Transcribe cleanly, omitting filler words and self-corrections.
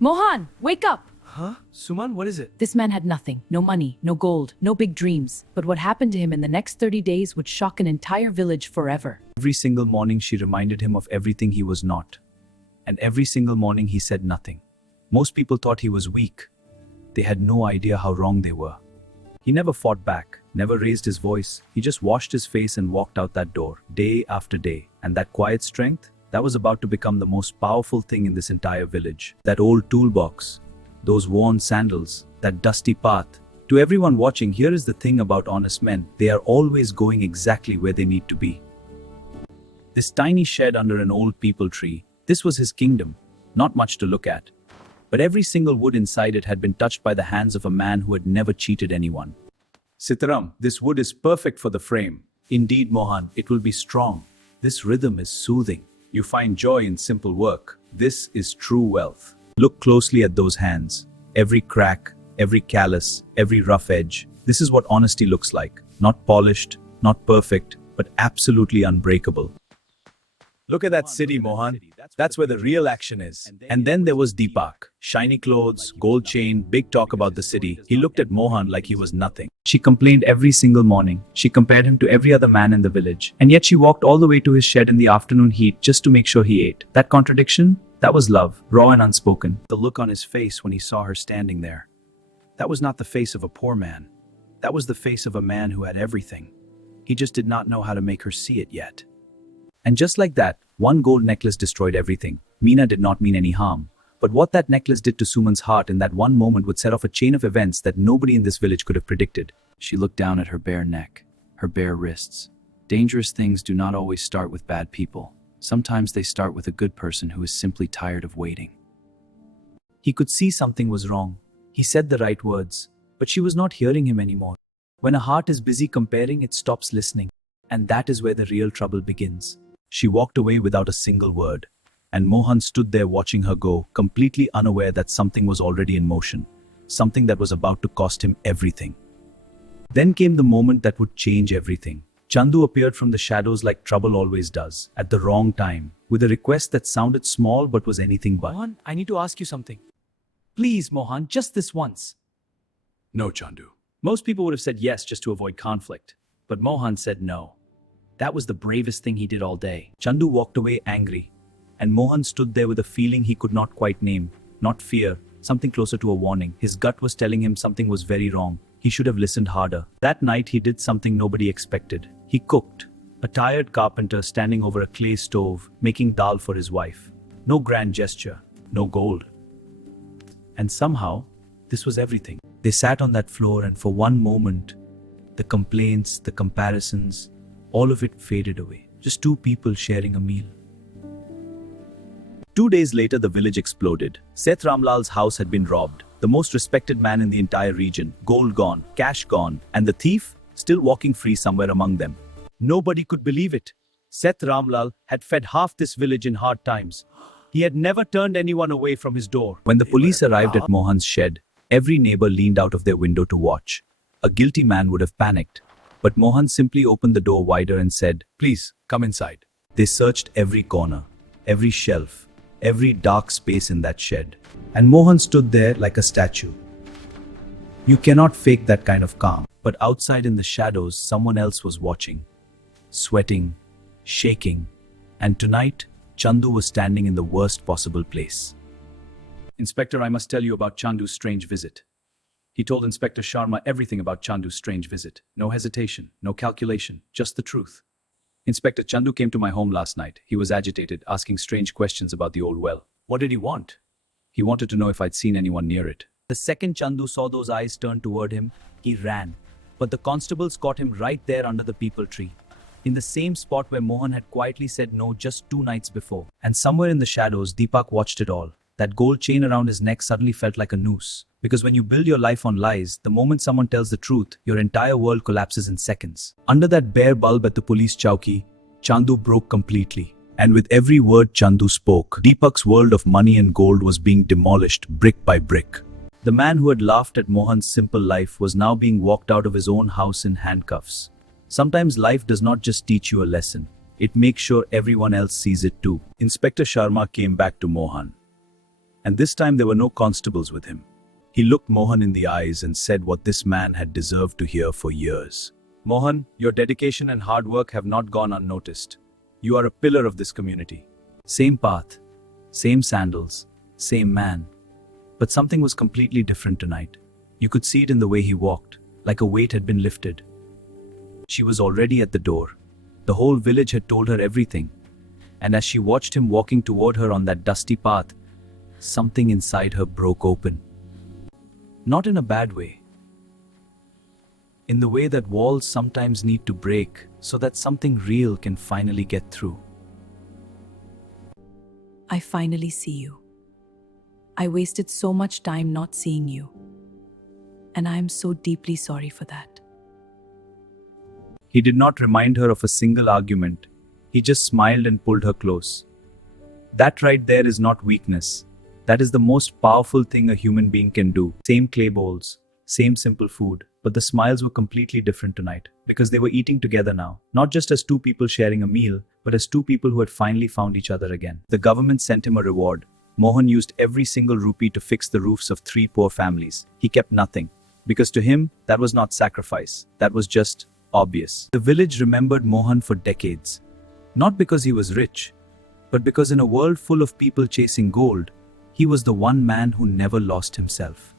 Mohan, wake up! Huh? Suman, what is it? This man had nothing. No money, no gold, no big dreams. But what happened to him in the next 30 days would shock an entire village forever. Every single morning she reminded him of everything he was not. And every single morning he said nothing. Most people thought he was weak. They had no idea how wrong they were. He never fought back, never raised his voice. He just washed his face and walked out that door, day after day. And that quiet strength, that was about to become the most powerful thing in this entire village. That old toolbox, those worn sandals, that dusty path. To everyone watching, here is the thing about honest men. They are always going exactly where they need to be. This tiny shed under an old peepal tree, this was his kingdom. Not much to look at. But every single wood inside it had been touched by the hands of a man who had never cheated anyone. Sitaram, this wood is perfect for the frame. Indeed, Mohan, it will be strong. This rhythm is soothing. You find joy in simple work. This is true wealth. Look closely at those hands. Every crack, every callus, every rough edge. This is what honesty looks like. Not polished, not perfect, but absolutely unbreakable. Look at that city, Mohan. That's where the real action is. And then there was Deepak. Shiny clothes, gold chain, big talk about the city. He looked at Mohan like he was nothing. She complained every single morning. She compared him to every other man in the village. And yet she walked all the way to his shed in the afternoon heat just to make sure he ate. That contradiction? That was love, raw and unspoken. The look on his face when he saw her standing there. That was not the face of a poor man. That was the face of a man who had everything. He just did not know how to make her see it yet. And just like that, one gold necklace destroyed everything. Meena did not mean any harm. But what that necklace did to Suman's heart in that one moment would set off a chain of events that nobody in this village could have predicted. She looked down at her bare neck, her bare wrists. Dangerous things do not always start with bad people. Sometimes they start with a good person who is simply tired of waiting. He could see something was wrong. He said the right words, but she was not hearing him anymore. When a heart is busy comparing, it stops listening. And that is where the real trouble begins. She walked away without a single word, and Mohan stood there watching her go, completely unaware that something was already in motion, something that was about to cost him everything. Then came the moment that would change everything. Chandu appeared from the shadows like trouble always does, at the wrong time, with a request that sounded small but was anything but. Mohan, I need to ask you something. Please, Mohan, just this once. No, Chandu. Most people would have said yes just to avoid conflict, but Mohan said no. That was the bravest thing he did all day. Chandu walked away angry, and Mohan stood there with a feeling he could not quite name. Not fear, something closer to a warning. His gut was telling him something was very wrong. He should have listened harder. That night he did something nobody expected. He cooked. A tired carpenter standing over a clay stove, making dal for his wife. No grand gesture, no gold. And somehow, this was everything. They sat on that floor, and for one moment, the complaints, the comparisons, all of it faded away. Just two people sharing a meal. 2 days later, the village exploded. Seth Ramlal's house had been robbed. The most respected man in the entire region. Gold gone, cash gone, and the thief still walking free somewhere among them. Nobody could believe it. Seth Ramlal had fed half this village in hard times. He had never turned anyone away from his door. When the police arrived at Mohan's shed, every neighbor leaned out of their window to watch. A guilty man would have panicked. But Mohan simply opened the door wider and said, "Please, come inside." They searched every corner, every shelf, every dark space in that shed. And Mohan stood there like a statue. You cannot fake that kind of calm. But outside in the shadows, someone else was watching. Sweating, shaking. And tonight, Chandu was standing in the worst possible place. "Inspector, I must tell you about Chandu's strange visit." He told Inspector Sharma everything about Chandu's strange visit. No hesitation, no calculation, just the truth. "Inspector, Chandu came to my home last night. He was agitated, asking strange questions about the old well." "What did he want?" "He wanted to know if I'd seen anyone near it." The second Chandu saw those eyes turn toward him, he ran. But the constables caught him right there under the peepal tree, in the same spot where Mohan had quietly said no just 2 nights before. And somewhere in the shadows, Deepak watched it all. That gold chain around his neck suddenly felt like a noose. Because when you build your life on lies, the moment someone tells the truth, your entire world collapses in seconds. Under that bare bulb at the police chowki, Chandu broke completely. And with every word Chandu spoke, Deepak's world of money and gold was being demolished brick by brick. The man who had laughed at Mohan's simple life was now being walked out of his own house in handcuffs. Sometimes life does not just teach you a lesson, it makes sure everyone else sees it too. Inspector Sharma came back to Mohan. And this time there were no constables with him. He looked Mohan in the eyes and said what this man had deserved to hear for years. Mohan, your dedication and hard work have not gone unnoticed. You are a pillar of this community. Same path, same sandals, same man. But something was completely different tonight. You could see it in the way he walked, like a weight had been lifted. She was already at the door. The whole village had told her everything. And as she watched him walking toward her on that dusty path, something inside her broke open. Not in a bad way. In the way that walls sometimes need to break so that something real can finally get through. I finally see you. I wasted so much time not seeing you. And I am so deeply sorry for that. He did not remind her of a single argument. He just smiled and pulled her close. That right there is not weakness. That is the most powerful thing a human being can do. Same clay bowls, same simple food, but the smiles were completely different tonight because they were eating together now, not just as two people sharing a meal, but as two people who had finally found each other again. The government sent him a reward. Mohan used every single rupee to fix the roofs of 3 poor families. He kept nothing because to him, that was not sacrifice. That was just obvious. The village remembered Mohan for decades, not because he was rich, but because in a world full of people chasing gold, he was the one man who never lost himself.